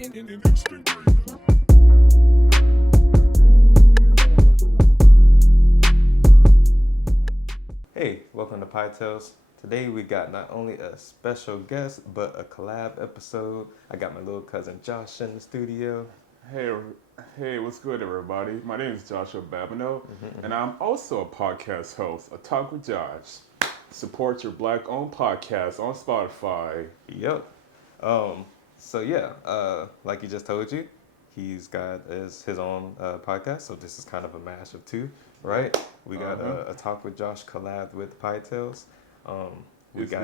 Hey, welcome to Pie Tales. Today we got not only a special guest, but a collab episode. I got my little cousin Josh in the studio. Hey, what's good, everybody? My name is Joshua Babineau, and I'm also a podcast host, A Talk with Josh. Support your Black-owned podcast on Spotify. Yep. Like he just told you, he's got his own podcast, so this is kind of a mash of two, right? We got a Talk with Josh collab with Pie Tales. It's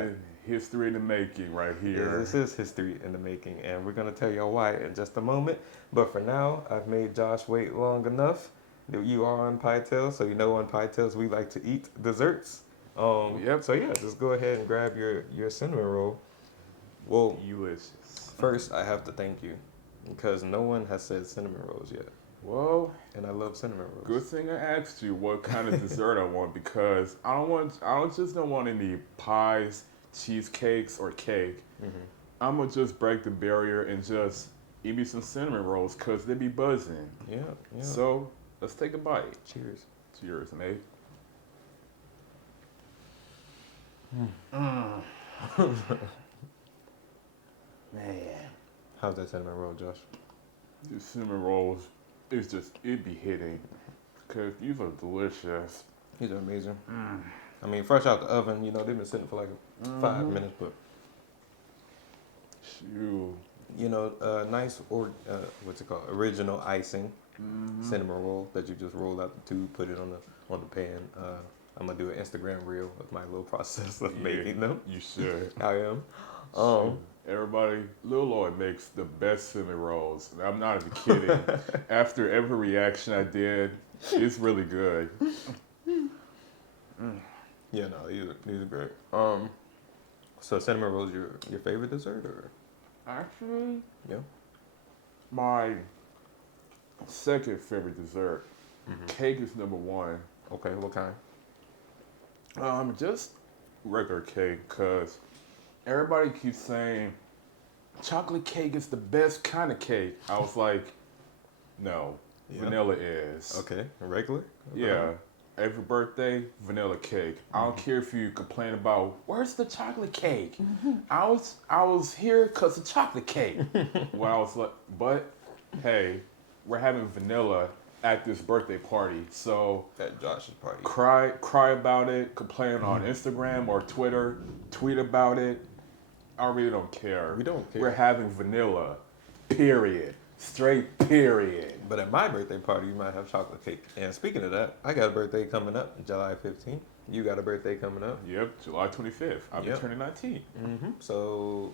history in the making right here. This is history in the making, and we're going to tell y'all why in just a moment. But for now, I've made Josh wait long enough. You are on Pie Tales, so you know on Pie Tales we like to eat desserts. Yep. So yeah, just go ahead and grab your cinnamon roll. Well, Delicious. first I have to thank you because no one has said cinnamon rolls yet, Well, and I love cinnamon rolls. good thing I asked you what kind of dessert I want, because I don't want any pies, cheesecakes, or cake. I'm gonna just break the barrier and just eat me some cinnamon rolls, cause they be buzzing. Yeah. So let's take a bite. Cheers. Cheers, mate. Man, How's that cinnamon roll, Josh? these cinnamon rolls, it be hitting, cause these are delicious. These are amazing. I mean, fresh out the oven. You know, they've been sitting for like 5 minutes, but Shoot. you know, nice or what's it called? Original icing cinnamon roll that you just roll out the tube, put it on the pan. I'm gonna do an Instagram reel of my little process of making them. You should. I am. Shoot. Everybody, Lil Lloyd makes the best cinnamon rolls. And I'm not even kidding. After every reaction I did, it's really good. Yeah, no, these are great. So cinnamon rolls your favorite dessert, or Actually, yeah? my second favorite dessert, cake is number one. Okay, what kind? Just regular cake, cause everybody keeps saying chocolate cake is the best kind of cake. I was like, no, Yeah. vanilla is. Okay, regular. Yeah, every birthday, vanilla cake. I don't care if you complain about where's the chocolate cake. I was here cause of chocolate cake. Well, I was like, but hey, we're having vanilla at this birthday party, so At Josh's party. cry about it, complain on Instagram or Twitter, tweet about it. I really don't care. We don't care. We're having vanilla, period. Straight period. But at my birthday party, you might have chocolate cake. And speaking of that, I got a birthday coming up, July 15th. You got a birthday coming up. Yep, July 25th. I'll be Yep. turning 19. So,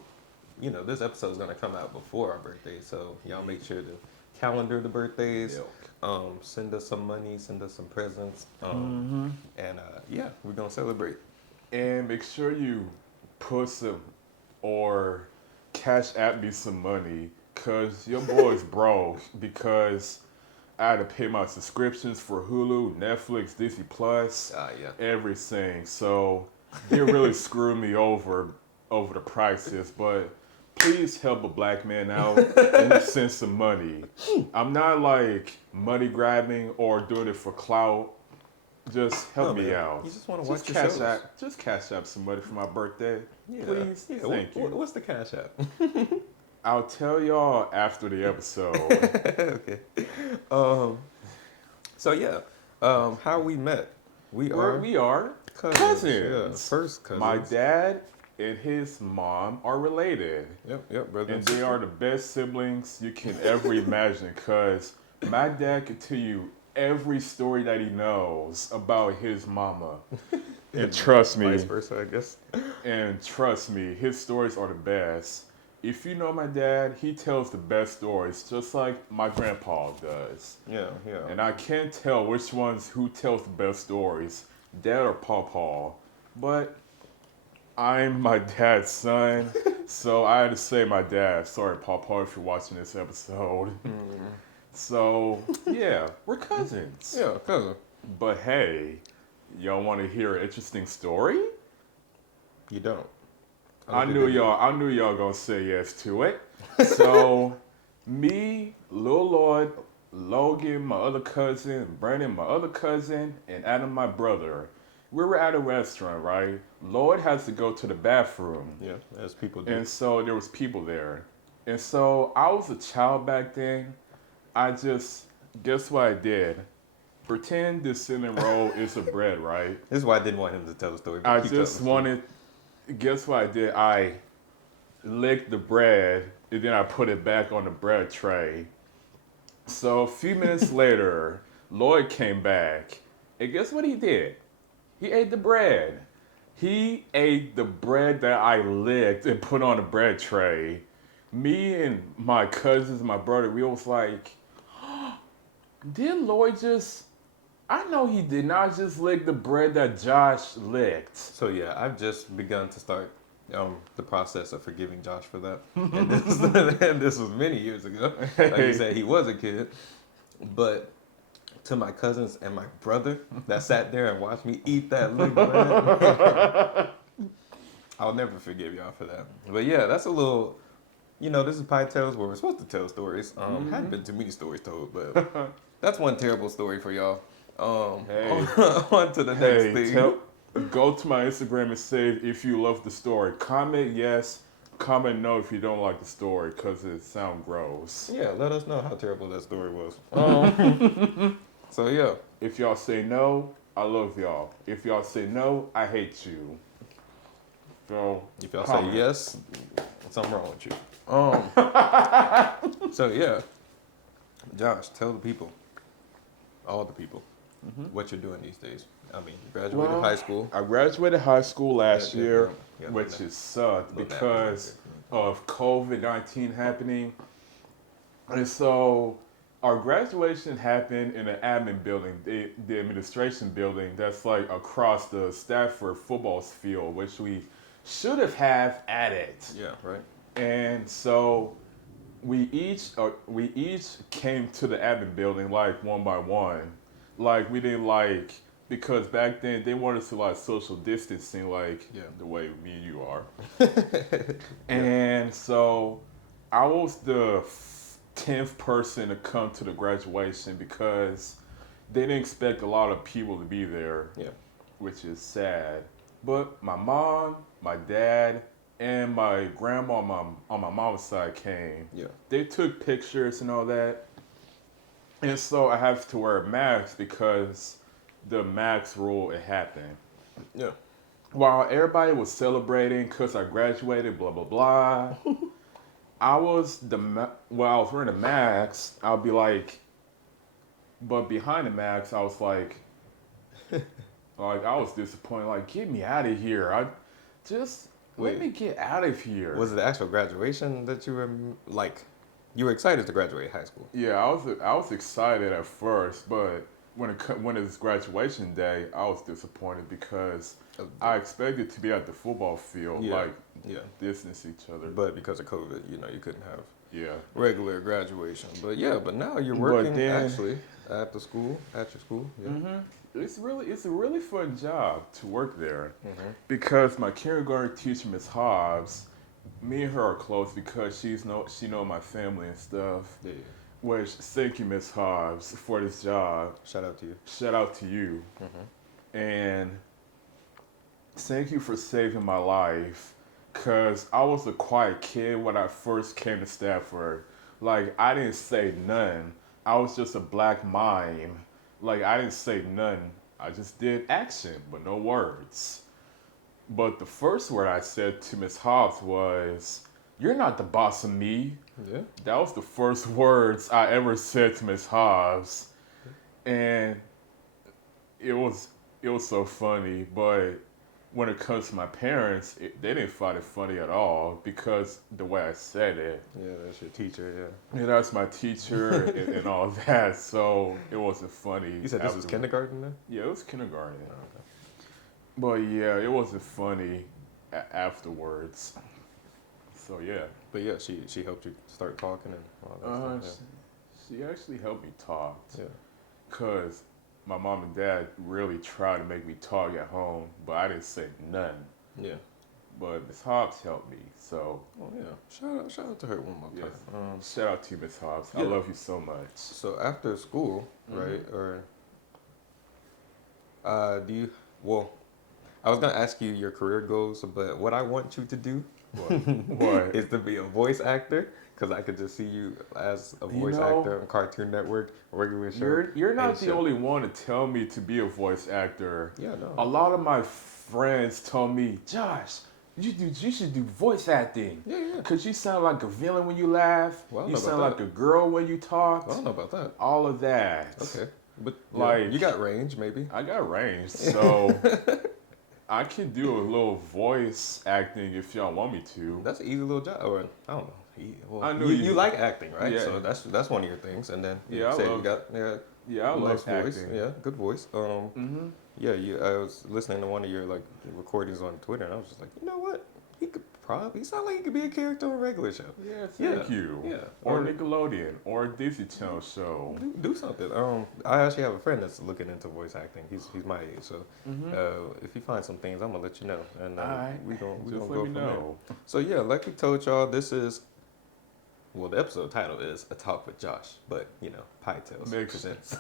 you know, this episode is going to come out before our birthday. So, y'all make sure to calendar the birthdays. Send us some money, send us some presents. Yeah, we're going to celebrate. And make sure you put some or cash at me some money, because your boy's broke, because I had to pay my subscriptions for Hulu, Netflix, Disney Plus, Yeah. everything. So they're really screwing me over the prices, but please help a black man out and send some money. I'm not like money grabbing or doing it for clout. Just help me out. You just want to watch your shows. Just cash out some money for my birthday. Yeah. Please. Yeah. Thank you. What's the cash app? I'll tell y'all after the episode. Okay. How we met? We are cousins. cousins. Yeah, first cousins. My dad and his mom are related. Yep, brother. And they are the best siblings you can ever imagine, because my dad can tell you every story that he knows about his mama. And trust me, Vice versa, I guess. and trust me, his stories are the best. If you know my dad, he tells the best stories, just like my grandpa does. Yeah. And I can't tell which ones who tells the best stories, dad or pawpaw. But I'm my dad's son, so I had to say my dad. Sorry, pawpaw, if you're watching this episode. So, yeah, we're cousins. Yeah, cousin. But hey, y'all want to hear an interesting story? You don't. I knew y'all gonna say yes to it. So Me, Lil Lloyd, Logan, my other cousin, Brandon, my other cousin, and Adam, my brother. We were at a restaurant, right? Lloyd has to go to the bathroom. Yeah, as people do. And so there was people there. And so I was a child back then. I just, guess what I did? Pretend this cinnamon roll is a bread, right? This is why I didn't want him to tell the story. But I keep telling just the story. wanted, guess what I did? I licked the bread and then I put it back on the bread tray. So a few minutes later, Lloyd came back, and guess what he did? He ate the bread. He ate the bread that I licked and put on the bread tray. Me and my cousins, my brother, we was like, did Lloyd just... I know he did not just lick the bread that Josh licked. So yeah, I've just begun to start the process of forgiving Josh for that. And this was many years ago. Like you said, he was a kid. But to my cousins and my brother that sat there and watched me eat that licked bread, I'll never forgive y'all for that. But yeah, that's a little, this is Pie Tales where we're supposed to tell stories. Hadn't been too many stories told, but that's one terrible story for y'all. Hey. On to the next thing. Go to my Instagram and say if you love the story. Comment yes, comment no if you don't like the story because it sounds gross. Yeah, let us know how terrible that story was. So yeah. If y'all say no, I love y'all. If y'all say no, I hate you. So If y'all comment. say yes, something wrong with you. So yeah. Josh, tell the people, all the people, what you're doing these days. I mean, you graduated high school. I graduated high school last year, yeah, which yeah. is sucked Little because napkin of COVID-19 happening. And so our graduation happened in an admin building, the administration building that's like across the Stafford football field, which we should have at it. Yeah, right. And so we each came to the admin building like one by one. Like we didn't because back then they wanted to like social distancing the way me and you are. And so I was the 10th person to come to the graduation because they didn't expect a lot of people to be there. Yeah. Which is sad. But my mom, my dad, and my grandma on my mom's side came. Yeah. They took pictures and all that. And so I have to wear a mask because the mask rule, it happened. Yeah. While everybody was celebrating because I graduated, blah, blah, blah, I was wearing the mask, I'll be like, but behind the mask, I was like I was disappointed. Like, get me out of here. Let me get out of here. Was it the actual graduation that you were you were excited to graduate high school? Yeah, I was excited at first, but when it's graduation day, I was disappointed because I expected to be at the football field, distance each other. But because of COVID, you couldn't have regular graduation. But but now you're working actually at your school. Yeah. Mm-hmm. It's a really fun job to work there because my kindergarten teacher, Miss Hobbs, me and her are close because she know my family and stuff. Yeah. Which, thank you, Miss Hobbs, for this job. Shout out to you. Shout out to you. And thank you for saving my life because I was a quiet kid when I first came to Stafford. Like, I didn't say none. I was just a black mime. Like, I didn't say none. I just did action, but no words. But the first word I said to Miss Hobbs was, "You're not the boss of me." Yeah. That was the first words I ever said to Miss Hobbs. And it was so funny, but when it comes to my parents, they didn't find it funny at all because the way I said it. Yeah, that's your teacher, yeah. Yeah, that's my teacher and all that, so it wasn't funny. You said this was kindergarten then? Yeah, it was kindergarten. Oh, okay. But yeah, it wasn't funny afterwards. So yeah. But yeah, she helped you start talking and all that stuff. She actually helped me talk. Yeah. Because my mom and dad really tried to make me talk at home, but I didn't say none. Yeah. but Miss Hobbs helped me. So Oh yeah, shout out to her one more yes, time. shout out to you, Miss Hobbs. I Yeah. love you so much. So after school, right? Or do you? Well, I was gonna ask you your career goals, but what I want you to do What? What? is to be a voice actor, because I could just see you as a You voice know, actor on Cartoon Network, regular show. you're not any the show. only one to tell me to be a voice actor. Yeah, A no. lot of my friends told me, Josh, you should do voice acting. Yeah, yeah. Cause you sound like a villain when you laugh. Well, I don't You know sound about like a girl when you I talked. don't know about that. All of that. Okay, but yeah, Like you got range, maybe. I got range, so I can do a little voice acting if y'all want me to. That's an easy little job. Or I don't know. Well, I know you like acting, right? Yeah. So that's one of your things. And then Yeah, I say love- you got Yeah, I love nice voice. acting. Yeah, good voice. Mm-hmm. Yeah, I was listening to one of your like recordings on Twitter, and I was just like, you know what? He sound like he could be a character on a regular show. Yeah, thank Yeah, you. yeah. Or Or- Nickelodeon, or a Disney Channel show. Do something. I actually have a friend that's looking into voice acting. He's my age, so if you find some things, I'm gonna let you know, and Alright, we gonna just go let me from there. know. So yeah, like we told y'all, this is the episode title is A Talk with Josh, but Pie Tales Makes- presents.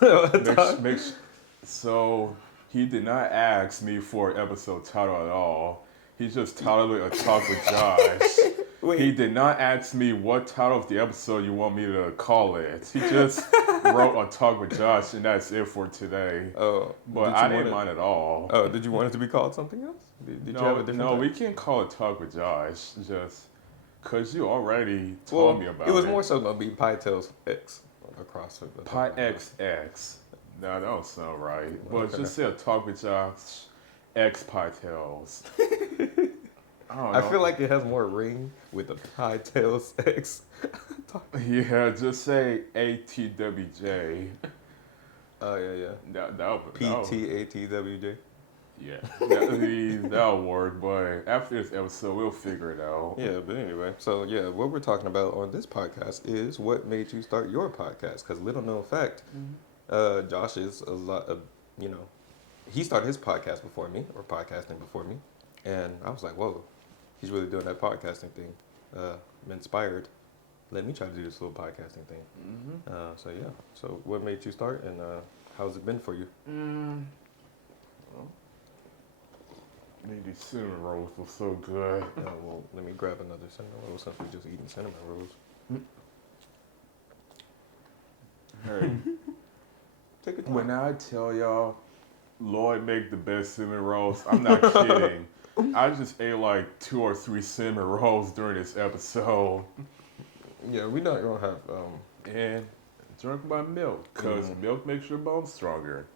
So he did not ask me for an episode title at all. He just titled it A Talk with Josh. Wait. He did not ask me what title of the episode you want me to call it. He just wrote A Talk with Josh, and that's it for today. Oh, But I didn't mind at all. Oh, did you want it to be called something else? Did you have a different? No, title? we can call it Talk with Josh, just because you already told me about it. It was more so gonna be Pie Tales X across the Pi XX. No, that don't sound right. But Okay. just say A Talk with Josh X Pie Tales. I don't I know. feel like it has more ring with the Pie Tales X. Yeah, just say ATWJ. Oh yeah. That PTATWJ. Yeah, that'll work. But after this episode, we'll figure it out. Yeah, but anyway, so yeah, what we're talking about on this podcast is what made you start your podcast. Because little known fact, Josh is a lot of, he started his podcast before me, or podcasting before me, and I was like, whoa, he's really doing that podcasting thing. I'm inspired. Let me try to do this little podcasting thing. So yeah, so what made you start, and how's it been for you? These cinnamon rolls were so good. Well, let me grab another cinnamon roll since we're just eating cinnamon rolls. Hey, Take it. when I tell y'all, Lloyd make the best cinnamon rolls, I'm not kidding. I just ate like 2 or 3 cinnamon rolls during this episode, Yeah, we're not gonna have and drunk my milk, because milk makes your bones stronger.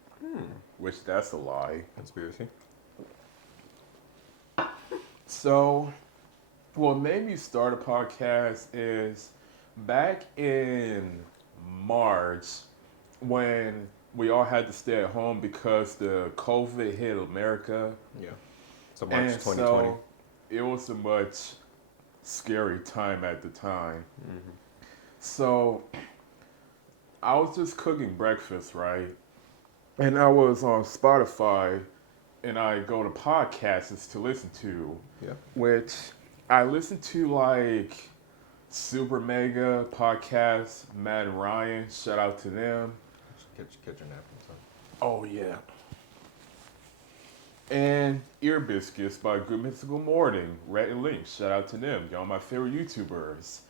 Which that's a lie. conspiracy. So, what made me start a podcast is back in March when we all had to stay at home because the COVID hit America. Yeah. So March And 2020. so it was a much scary time at the time. So I was just cooking breakfast, right? And I was on Spotify and I go to podcasts to listen to, Yeah. which I listened to like Super Mega Podcast, Matt and Ryan, shout out to them. Catch your napkin, son. Oh yeah. And Ear Biscuits by Good Mystical Morning, Rhett and Link, shout out to them. Y'all my favorite YouTubers.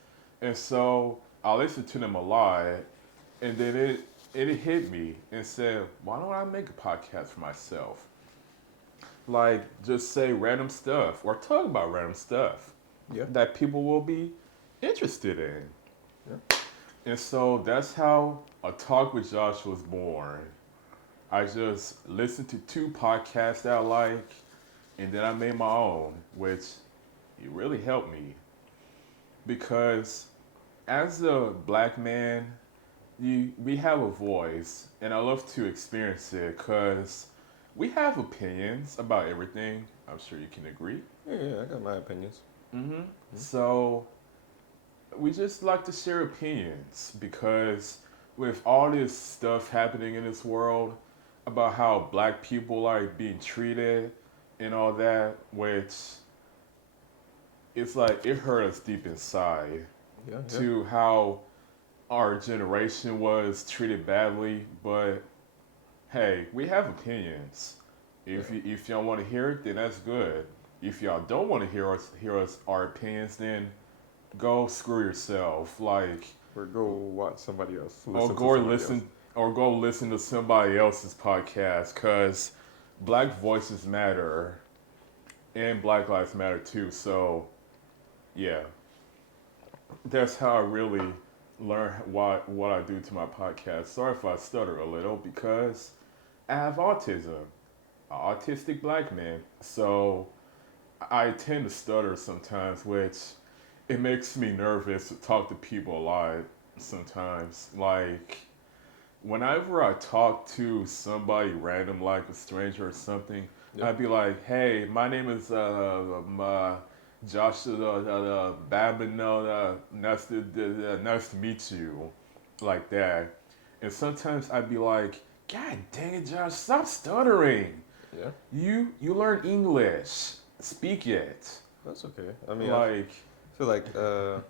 And so I listened to them a lot, and then it hit me and said, why don't I make a podcast for myself? Like, just say random stuff or talk about random stuff Yeah. that people will be interested in. Yeah. And so that's how A Talk with Josh was born. I just listened to 2 podcasts that I like, and then I made my own, which it really helped me. Because as a black man, we have a voice, and I love to experience it because we have opinions about everything. I'm sure you can agree. Yeah, I got my opinions. So we just like to share opinions because with all this stuff happening in this world about how black people are being treated and all that, which it's like it hurt us deep inside Yeah. to how our generation was treated badly. But hey, we have opinions. If y'all want to hear it, then that's good. If y'all don't want to hear us our opinions, then go screw yourself. Like, Or go watch somebody else. or go listen to somebody else's podcast, because Black voices matter and Black lives matter too. So yeah, that's how I really learn what I do to my podcast. Sorry if I stutter a little, because I have autism, an autistic Black man. So I tend to stutter sometimes, which it makes me nervous to talk to people a lot sometimes. Like, whenever I talk to somebody random, like a stranger or something, I'd be like, "Hey, my name is Joshua Babino. Nice to meet you," like that. And sometimes I'd be like, "God dang it, Josh, stop stuttering. Yeah. You learn English. Speak it." That's okay. I mean, Like, I feel like, well,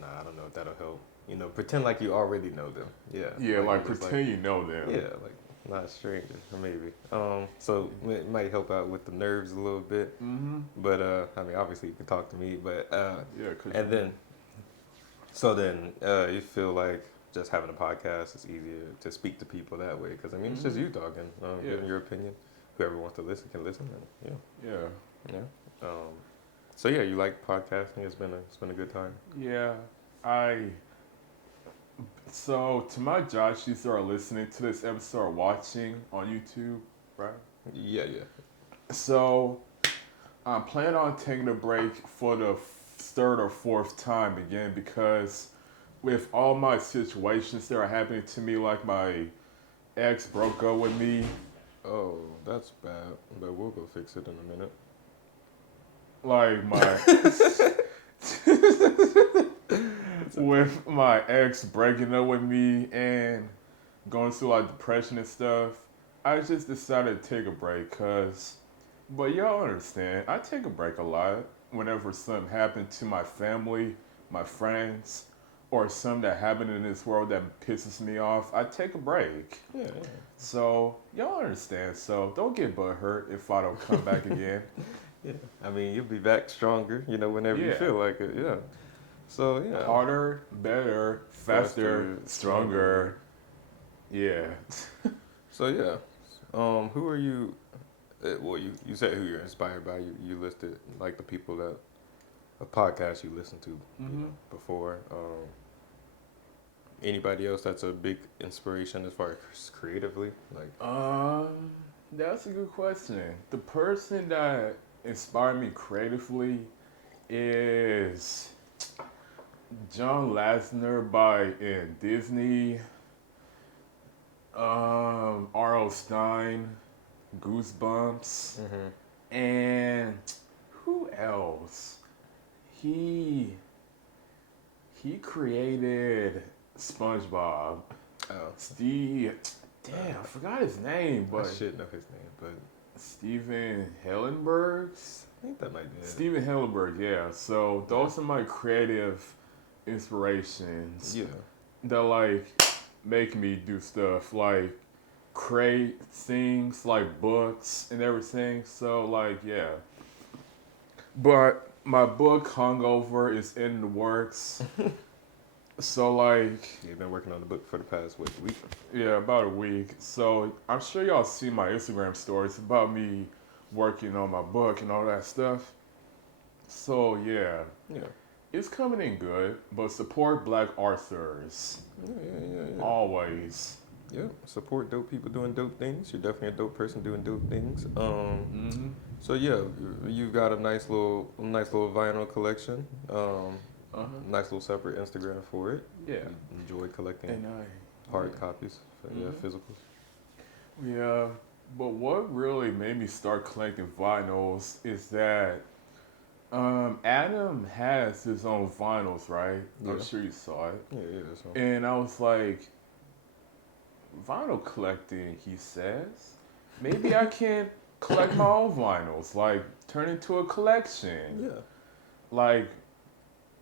nah, I don't know if that'll help. You know, pretend like you already know them. Yeah. yeah, like just pretend you know them. Yeah, like not strangers, or maybe. So it might help out with the nerves a little bit. Mm-hmm. But I mean, obviously you can talk to me, but Yeah, and then, so then you feel like just having a podcast is easier to speak to people that way, because I mean it's just you talking, giving your opinion. Whoever wants to listen can listen. And, yeah. So yeah, you like podcasting? It's been a good time. Yeah, so to my Joshies that are listening to this episode or watching on YouTube, right? Yeah. So I'm planning on taking a break for the third or fourth time again, because with all my situations that are happening to me, like my ex broke up with me. Oh, that's bad, but we'll go fix it in a minute. Like with my ex breaking up with me and going through like depression and stuff, I just decided to take a break, but y'all understand, I take a break a lot whenever something happened to my family, my friends, or something that happened in this world that pisses me off. I take a break. Yeah. So y'all understand. So don't get butthurt if I don't come back again. Yeah. I mean, you'll be back stronger, whenever you feel like it. Yeah. So, yeah. Harder, better, faster, stronger. Yeah. So, yeah. Who are you? Well, you said who you're inspired by. You listed like the people that a podcast you listened to before. Anybody else that's a big inspiration as far as creatively? Like, That's a good question. The person that inspired me creatively is John Lasseter in Disney, R.L. Stein, Goosebumps, and who else? He created SpongeBob. oh, Damn, I forgot his name, but I should know his name, but Steven Hillenburg. I think that might be it. Steven Hillenburg, yeah. So those are my creative inspirations. Yeah. That like make me do stuff, like create things like books and everything. So like yeah. But my book Hungover is in the works. So like You've been working on the book for the past week. yeah, about a week. So I'm sure y'all see my Instagram stories about me working on my book and all that stuff. So yeah. Yeah. It's coming in good, but support Black authors. Yeah. Always. Yeah. Support dope people doing dope things. You're definitely a dope person doing dope things. So yeah, you've got a nice little vinyl collection. Nice little separate Instagram for it. Yeah. You enjoy collecting And hard copies. Physicals. Yeah, but what really made me start collecting vinyls is that Adam has his own vinyls, right? Yeah. I'm sure you saw it. Yeah. So. And I was like, vinyl collecting, he says. Maybe I can collect my own vinyls, like turn into a collection. Yeah. like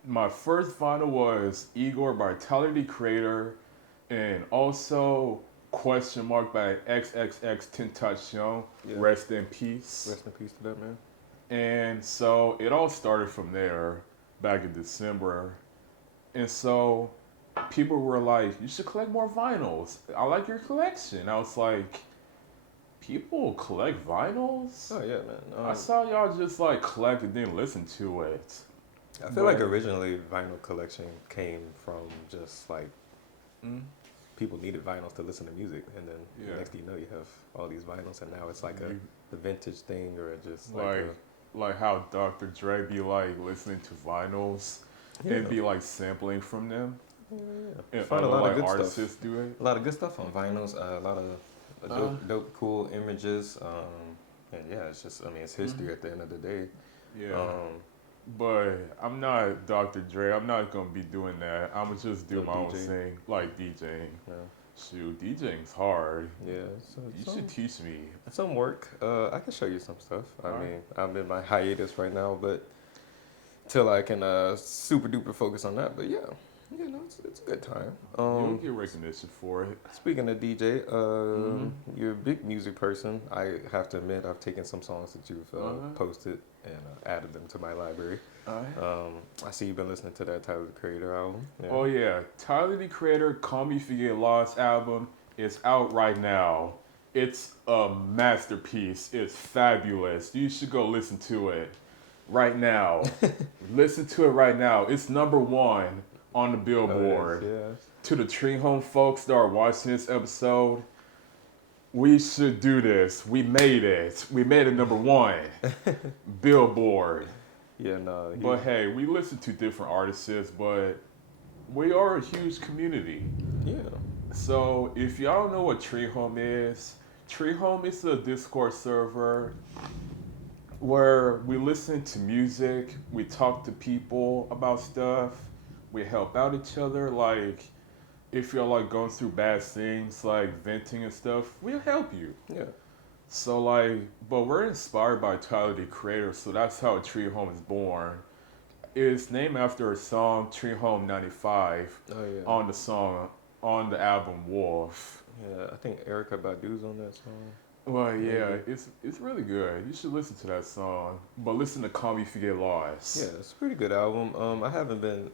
my first vinyl was Igor by Tyler the Creator, and also question mark by XXX Tentacion. Yeah. Rest in peace. Rest in peace to that man. And so it all started from there back in December. And so people were like, you should collect more vinyls. I like your collection. I was like, people collect vinyls? Oh yeah, man. I saw y'all just like collect and then listen to it. I feel like originally vinyl collection came from just like people needed vinyls to listen to music, and then next thing you know, you have all these vinyls, and now it's like a vintage thing or just like how Dr. Dre be like listening to vinyls and be like sampling from them. Yeah. And Find other a lot like of good artists stuff. do it. A lot of good stuff on vinyls. A lot of dope, cool images. And yeah, it's just, I mean, it's history at the end of the day. Yeah. But I'm not Dr. Dre. I'm not gonna be doing that. I'm gonna just do my own thing, like DJing. Yeah. Shoot, DJing's hard. Yeah. So you should teach me. Some work. I can show you some stuff. I mean, I'm in my hiatus right now, but till I can super duper focus on that. But yeah, no, it's a good time. You'll get recognition for it. Speaking of DJ, you're a big music person. I have to admit, I've taken some songs that you've posted and added them to my library. I see you've been listening to that Tyler the Creator album. Yeah. Oh yeah, Tyler the Creator, Call Me If You Get Lost album is out right now. It's a masterpiece. It's fabulous. You should go listen to it right now. Listen to it right now. It's #1 on the Billboard. Yes. To the Tree Home folks that are watching this episode, we should do this. We made it. We made it #1. Billboard. Yeah, no. But hey, we listen to different artists, but we are a huge community. Yeah. So if y'all don't know what Tree Home is a Discord server where we listen to music, we talk to people about stuff, we help out each other. Like if you're like going through bad things, like venting and stuff, we'll help you. Yeah. So like, but we're inspired by Tyler the Creator, so that's how Tree Home is born. It's named after a song, Tree Home 95, on the album Wolf. Yeah, I think Erykah Badu's on that song. Well, yeah, it's really good. You should listen to that song. But listen to Call Me If You Get Lost. Yeah, it's a pretty good album. I haven't been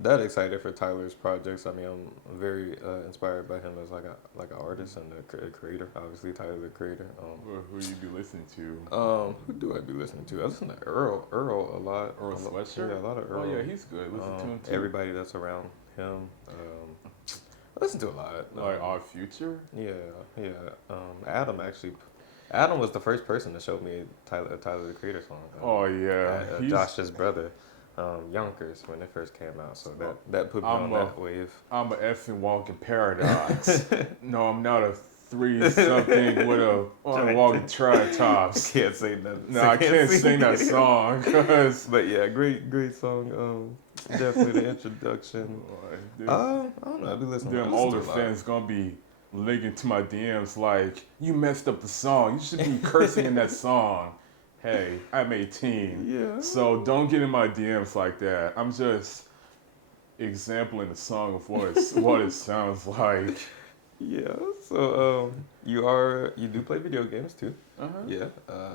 that excited for Tyler's projects. I mean, I'm very inspired by him as like an artist and a creator. Obviously, Tyler the Creator. Who you be listening to? Who do I be listening to? I listen to Earl a lot. Earl Sweatshirt? Yeah, a lot of Earl. Oh yeah, he's good. Listen to him too. Everybody that's around him. I listen to a lot. Like Odd Future? Yeah. Adam was the first person to show me Tyler the Creator song. Oh yeah. Josh's brother. Yonkers when it first came out, so that put me on that wave. I'm a effing walking paradox. No, I'm not a 3-something with a walking triceratops. I can't say nothing. No, I can't sing that song. But yeah, great song. Definitely the introduction. I don't know. I'll be listening. Them older fans gonna be linking to my DMs like, you messed up the song. You should be cursing in that song. Hey, I'm 18. Yeah. So don't get in my DMs like that. I'm just exempling the song of what it sounds like. Yeah. So you do play video games too. Yeah.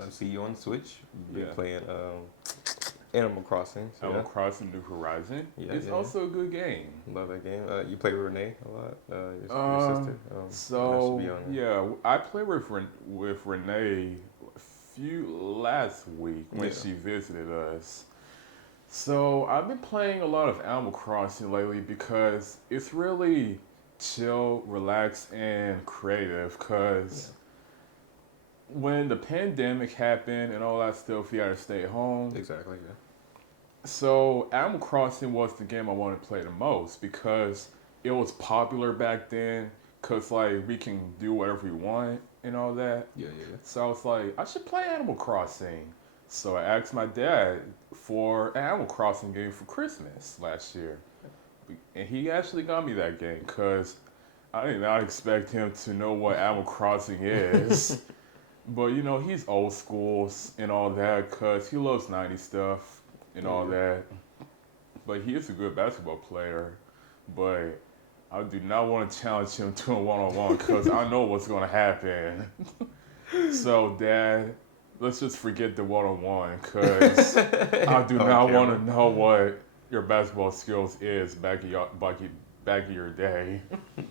See you on Switch. You're playing Animal Crossing. So Animal Crossing New Horizon. Yeah, it's also a good game. Love that game. You play with Renee a lot. Your sister. I played with Renee last week when she visited us. So I've been playing a lot of Animal Crossing lately because it's really chill, relaxed, and creative. Because when the pandemic happened and all that stuff, we had to stay home. Exactly. Yeah. So Animal Crossing was the game I wanted to play the most because it was popular back then. Cause like we can do whatever we want and all that. Yeah. So I was like, I should play Animal Crossing. So I asked my dad for an Animal Crossing game for Christmas last year, and he actually got me that game. Cause I did not expect him to know what Animal Crossing is. But he's old school and all that. Cause he loves '90s stuff. and all that. But he is a good basketball player. But I do not want to challenge him to a one-on-one because I know what's going to happen. So, Dad, let's just forget the one-on-one because I do not want to know what your basketball skills is back in your day.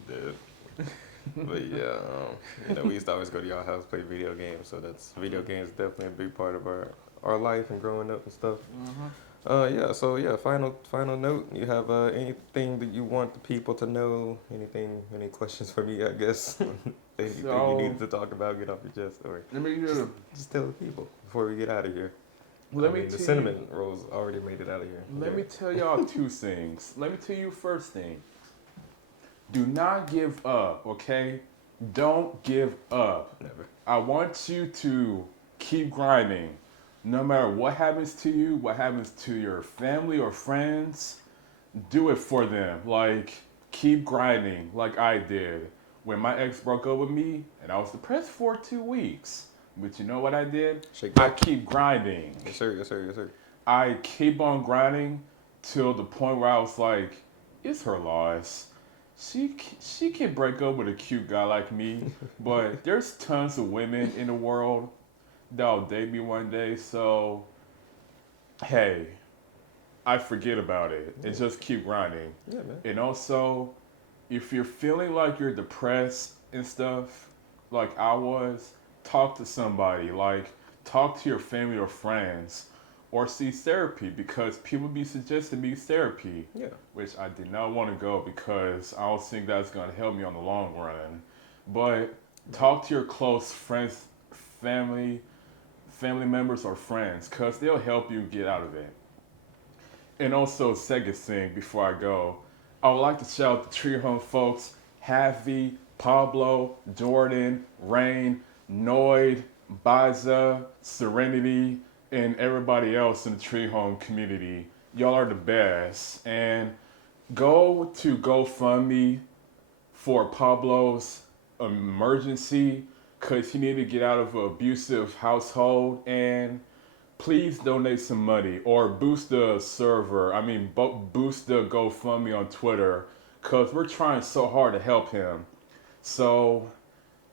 Dude. But yeah, we used to always go to y'all house play video games, so video games definitely a big part of our life and growing up and stuff. Final note. You have anything that you want the people to know? Any questions for me? I guess anything you need to talk about, get off your chest, or just tell the people before we get out of here. The cinnamon rolls already made it out of here. Let me tell y'all two things. Let me tell you first thing. Do not give up, okay? Don't give up. Never. I want you to keep grinding. No matter what happens to you, what happens to your family or friends, do it for them. Like, keep grinding like I did. When my ex broke up with me, and I was depressed for 2 weeks. But you know what I did? I keep grinding. Yes, sir. I keep on grinding till the point where I was like, it's her loss. She can break up with a cute guy like me, but there's tons of women in the world that'll date me one day. So, hey, I forget about it and just keep grinding. Yeah, man. And also, if you're feeling like you're depressed and stuff, like I was, talk to somebody. Like, talk to your family or friends. Or see therapy, because people be suggesting me therapy, which I did not want to go because I don't think that's going to help me on the long run. But talk to your close friends, family members or friends, because they'll help you get out of it. And also, second thing before I go, I would like to shout out the Tree Home folks, Havi, Pablo, Jordan, Rain, Lloyd, Baza, Serenity, and everybody else in the Tree Home community. Y'all are the best. And go to GoFundMe for Pablo's emergency because he needed to get out of an abusive household. And please donate some money or boost the server. Boost the GoFundMe on Twitter because we're trying so hard to help him. So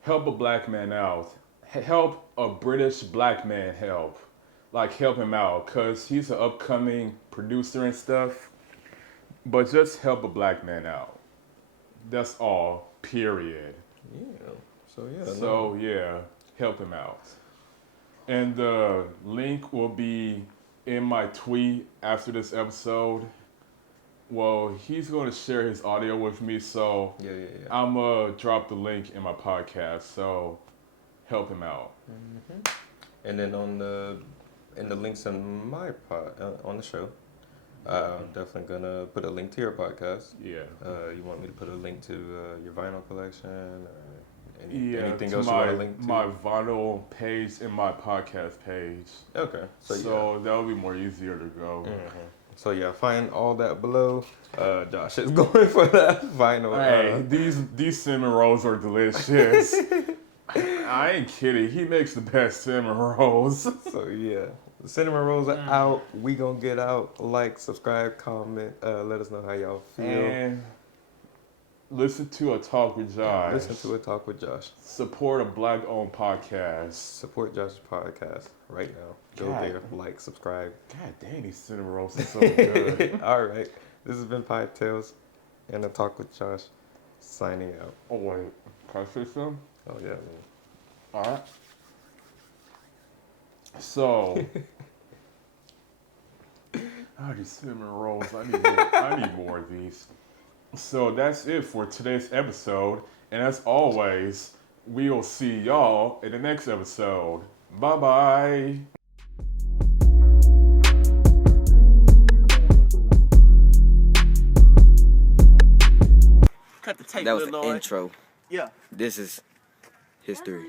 help a black man out. Help a British black man help. Like, help him out, because he's an upcoming producer and stuff. But just help a black man out. That's all, period. Help him out. And the link will be in my tweet after this episode. Well, he's going to share his audio with me, so I'm going to drop the link in my podcast, so help him out. Mm-hmm. And then in the links in my on the show, I'm definitely gonna put a link to your podcast. Yeah. You want me to put a link to your vinyl collection or anything else you my, want to link to? My vinyl page and my podcast page. Okay. So that'll be more easier to go. Mm-hmm. So yeah, find all that below. Josh is going for that vinyl. Hey, these cinnamon rolls are delicious. I ain't kidding. He makes the best cinnamon rolls. So yeah, the cinnamon rolls are out. We gonna get out. Like, subscribe, comment. Let us know how y'all feel. And listen to A Talk with Josh. Listen to A Talk with Josh. Support a black-owned podcast. Support Josh's podcast right now. Go there, like, subscribe. God dang, these cinnamon rolls are so good. All right, this has been Pipe Tales and A Talk with Josh. Signing out. Oh wait, can I say something? Oh yeah, man. All right. So, these cinnamon rolls. I need more of these. So that's it for today's episode. And as always, we'll see y'all in the next episode. Bye-bye. Cut the tape. That was the intro. Yeah. This is history.